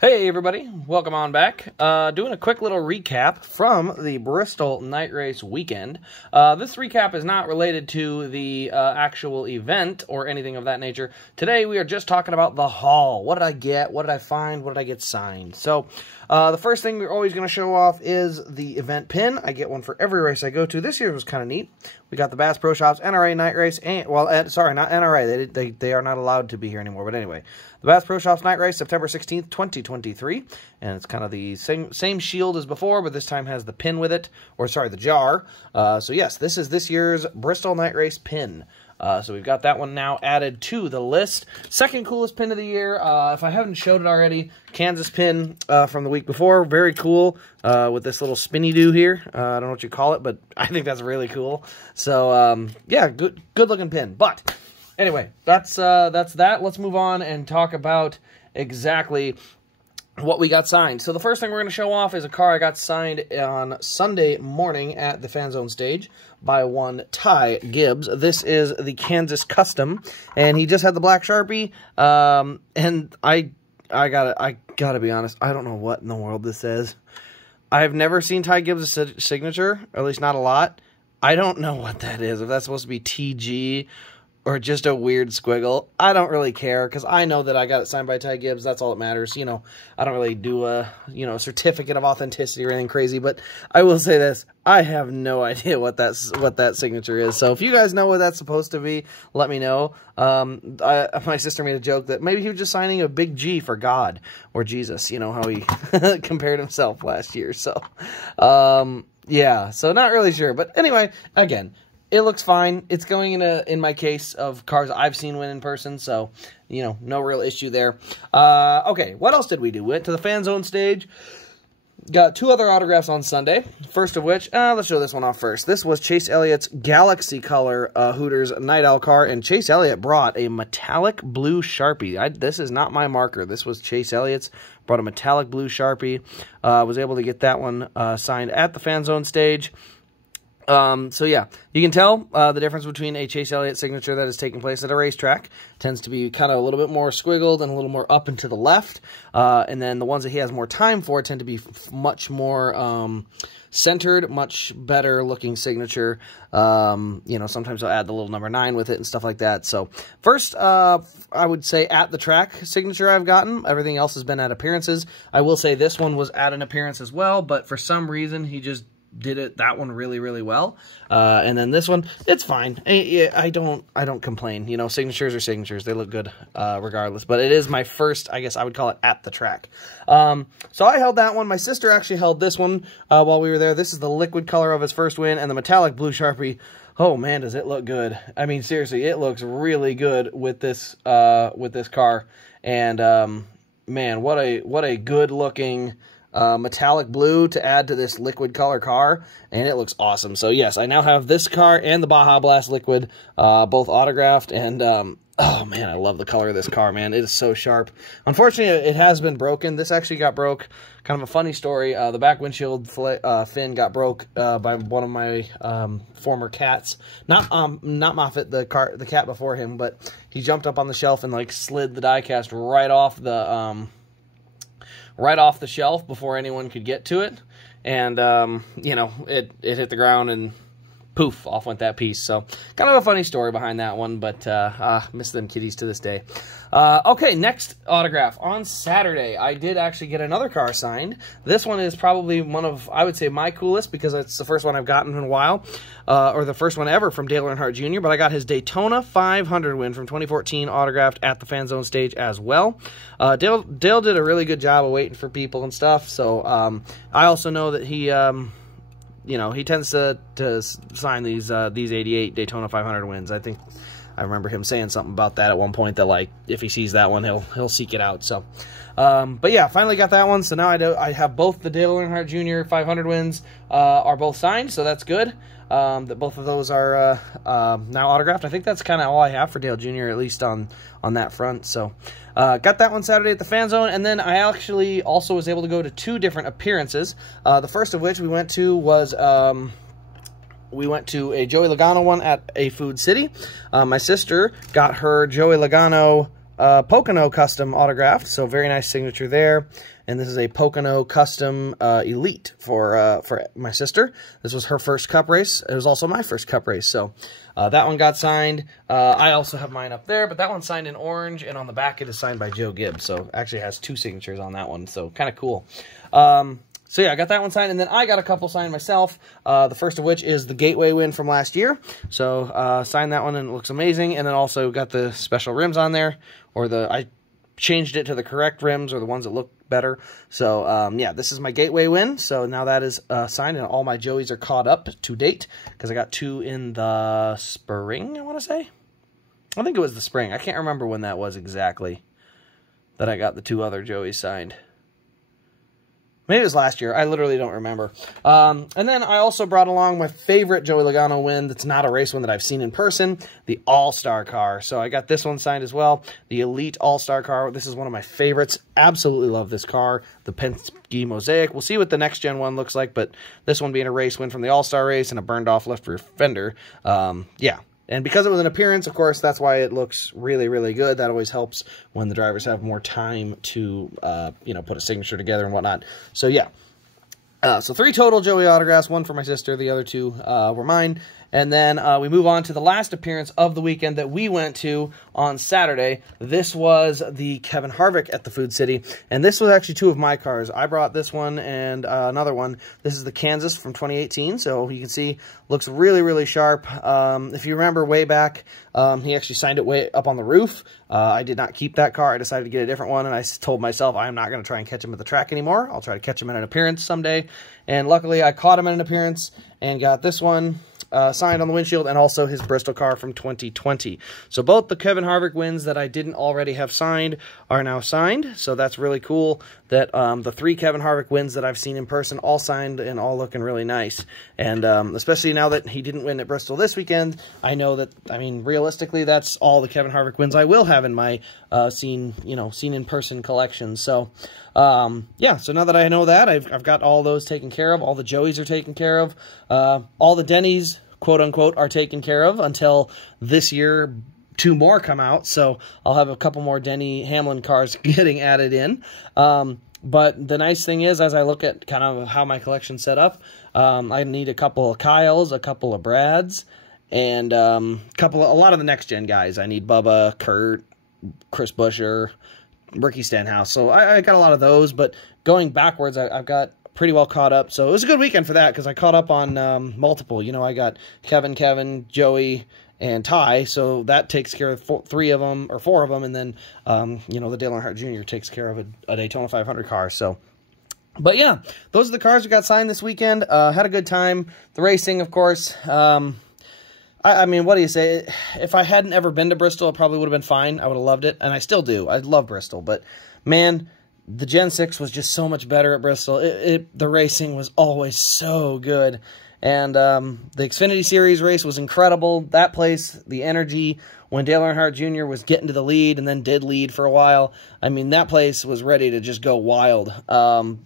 Hey everybody, welcome on back. Doing a quick little recap from the Bristol night race weekend. This recap is not related to the actual event or anything of that nature. Today we are just talking about the haul. What did I get? What did I find? What did I get signed? So, the first thing we're always going to show off is the event pin. I get one for every race I go to. This year was kind of neat. We got the Bass Pro Shops NRA night race, and, well, sorry, not NRA. They are not allowed to be here anymore, but anyway. The Bass Pro Shops night race, September 16th, 2023, and it's kind of the same shield as before, but this time has the pin with it, or sorry, the jar. So yes, this is this year's Bristol night race pin. So we've got that one now added to the list. Second coolest pin of the year, if I haven't showed it already, Kansas pin from the week before. Very cool with this little spinny-doo here. I don't know what you call it, but I think that's really cool. So, yeah, good looking pin. But anyway, that's that. Let's move on and talk about exactly what we got signed. So the first thing we're going to show off is a car I got signed on Sunday morning at the Fan Zone stage by one Ty Gibbs. This is the Kansas Custom, and he just had the black Sharpie. And I gotta be honest, I don't know what in the world this is. I've never seen Ty Gibbs' signature, or at least not a lot. I don't know what that is. If that's supposed to be TG or just a weird squiggle, I don't really care, because I know that I got it signed by Ty Gibbs. That's all that matters. You know, I don't really do a, certificate of authenticity or anything crazy, but I will say this. I have no idea what that signature is. So if you guys know what that's supposed to be, let me know. My sister made a joke that maybe he was just signing a big G for God or Jesus, you know, how he compared himself last year. So, yeah, so not really sure. But anyway, again, it looks fine. It's going in my case of cars I've seen win in person, so, you know, no real issue there. Okay, what else did we do? Went to the Fan Zone stage. Got two other autographs on Sunday. First of which, let's show this one off first. This was Chase Elliott's Galaxy Color Hooters Night Owl car, and Chase Elliott brought a metallic blue Sharpie. This is not my marker. This was Chase Elliott's. Brought a metallic blue Sharpie. Was able to get that one signed at the Fan Zone stage. So yeah, you can tell the difference between a Chase Elliott signature that is taking place at a racetrack. It tends to be kind of a little bit more squiggled and a little more up and to the left. And then the ones that he has more time for tend to be much more centered, much better looking signature. Sometimes I'll add the little number 9 with it and stuff like that. So first, I would say at the track signature I've gotten. Everything else has been at appearances. I will say this one was at an appearance as well, but for some reason he just did that one really well. And then this one, it's fine. I don't complain. You know, signatures are signatures. They look good regardless. But it is my first, I guess I would call it, at the track. So I held that one. My sister actually held this one while we were there. This is the liquid color of his first win, and the metallic blue Sharpie. Oh man, does it look good. I mean, seriously, it looks really good with this car. And man, what a good looking metallic blue to add to this liquid color car, and it looks awesome. So yes, I now have this car and the Baja Blast liquid both autographed, and oh man, I love the color of this car, man. It is so sharp. Unfortunately, it has been broken. This actually got broke. Kind of a funny story. The back windshield fin got broke by one of my former cats. Not Moffat, the cat before him, but he jumped up on the shelf and like slid the diecast right off the shelf before anyone could get to it, and it hit the ground and poof, off went that piece. So kind of a funny story behind that one, but miss them kitties to this day. Okay, next autograph. On Saturday, I did actually get another car signed. This one is probably one of, I would say, my coolest, because it's the first one I've gotten in a while, or the first one ever from Dale Earnhardt Jr., but I got his Daytona 500 win from 2014 autographed at the Fan Zone stage as well. Dale did a really good job of waiting for people and stuff, so I also know that he he tends to sign these 88 Daytona 500 wins. I think I remember him saying something about that at one point, that like if he sees that one, he'll seek it out. So, but yeah, finally got that one. So now I have both the Dale Earnhardt Jr. 500 wins are both signed, so that's good. That both of those are now autographed. I think that's kind of all I have for Dale Jr., at least on that front. So got that one Saturday at the Fan Zone, and then I actually also was able to go to 2 different appearances. The first of which we went to was we went to a Joey Logano one at a Food City. My sister got her Joey Logano Pocono custom autographed, so very nice signature there. And this is a Pocono custom Elite for my sister. This was her first Cup race. It was also my first Cup race, so that one got signed. I also have mine up there, but that one's signed in orange, and on the back it is signed by Joe Gibbs, so actually has 2 signatures on that one, so kind of cool. So yeah, I got that one signed, and then I got a couple signed myself, the first of which is the Gateway win from last year. So signed that one, and it looks amazing, and then also got the special rims on there, or I changed it to the correct rims, or the ones that look better. So yeah, this is my Gateway win, so now that is signed, and all my Joeys are caught up to date, because I got 2 in the spring, I want to say. I think it was the spring. I can't remember when that was exactly that I got the 2 other Joeys signed. Maybe it was last year. I literally don't remember. And then I also brought along my favorite Joey Logano win that's not a race one that I've seen in person, the All-Star car. So I got this one signed as well, the Elite All-Star car. This is one of my favorites. Absolutely love this car, the Penske Mosaic. We'll see what the next-gen one looks like, but this one being a race win from the All-Star race and a burned-off left rear fender. Yeah. And because it was an appearance, of course, that's why it looks really, really good. That always helps when the drivers have more time to, you know, put a signature together and whatnot. So, yeah. So 3 total Joey autographs, 1 for my sister, the other 2 were mine. And then we move on to the last appearance of the weekend that we went to on Saturday. This was the Kevin Harvick at the Food City, and this was actually 2 of my cars. I brought this one and another one. This is the Kansas from 2018, so you can see looks really, really sharp. If you remember way back, he actually signed it way up on the roof. I did not keep that car. I decided to get a different one, and I told myself I'm not going to try and catch him at the track anymore. I'll try to catch him in an appearance someday, and luckily I caught him in an appearance and got this one signed on the windshield, and also his Bristol car from 2020. So both the Kevin Harvick wins that I didn't already have signed are now signed, so that's really cool that the 3 Kevin Harvick wins that I've seen in person all signed and all looking really nice. And especially now that he didn't win at Bristol this weekend, I know that, I mean, realistically, that's all the Kevin Harvick wins I will have in my seen in person collection. So yeah, so now that I know that, I've got all those taken care of. All the Joeys are taken care of. All the Denny's, quote unquote, are taken care of until this year 2 more come out. So I'll have a couple more Denny Hamlin cars getting added in. But the nice thing is, as I look at kind of how my collection's set up, I need a couple of Kyles, a couple of Brads, and a lot of the next gen guys. I need Bubba, Kurt, Chris Buescher, Ricky Stenhouse. So I got a lot of those, but going backwards, I've got pretty well caught up. So it was a good weekend for that, because I caught up on multiple. You know, I got Kevin, Joey, and Ty, so that takes care of 3 of them, or 4 of them, and then, you know, the Dale Earnhardt Jr. takes care of a Daytona 500 car, so. But yeah, those are the cars we got signed this weekend. Had a good time. The racing, of course. I mean, what do you say? If I hadn't ever been to Bristol, it probably would have been fine. I would have loved it, and I still do. I love Bristol, but man, the Gen 6 was just so much better at Bristol. The racing was always so good. And the Xfinity Series race was incredible. That place, the energy, when Dale Earnhardt Jr. was getting to the lead and then did lead for a while, I mean, that place was ready to just go wild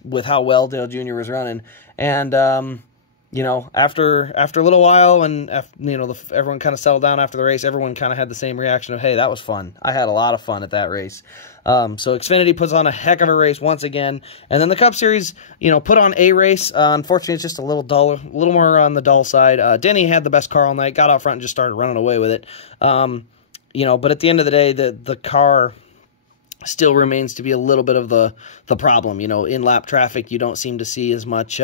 with how well Dale Jr. was running. And, you know, after a little while, and you know, everyone kind of settled down after the race, everyone kind of had the same reaction of, hey, that was fun. I had a lot of fun at that race. So Xfinity puts on a heck of a race once again, and then the Cup Series, you know, put on a race. Unfortunately, it's just a little duller, a little more on the dull side. Denny had the best car all night, got out front and just started running away with it. You know, but at the end of the day, the car still remains to be a little bit of the problem. You know, in lap traffic, you don't seem to see as much.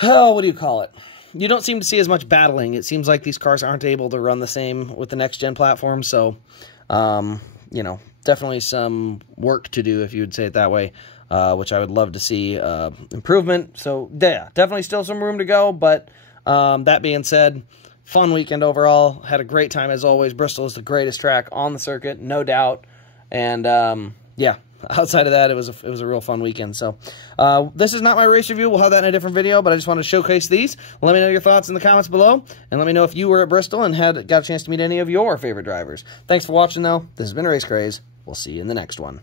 What do you call it? You don't seem to see as much battling. It seems like these cars aren't able to run the same with the next-gen platform, so, you know, definitely some work to do, if you would say it that way, which I would love to see improvement. So, yeah, definitely still some room to go, but that being said, fun weekend overall. Had a great time, as always. Bristol is the greatest track on the circuit, no doubt, and, yeah. Outside of that, it was a real fun weekend. So, this is not my race review. We'll have that in a different video, but I just wanted to showcase these. Let me know your thoughts in the comments below, and let me know if you were at Bristol and got a chance to meet any of your favorite drivers. Thanks for watching, though. This has been Race Craze. We'll see you in the next one.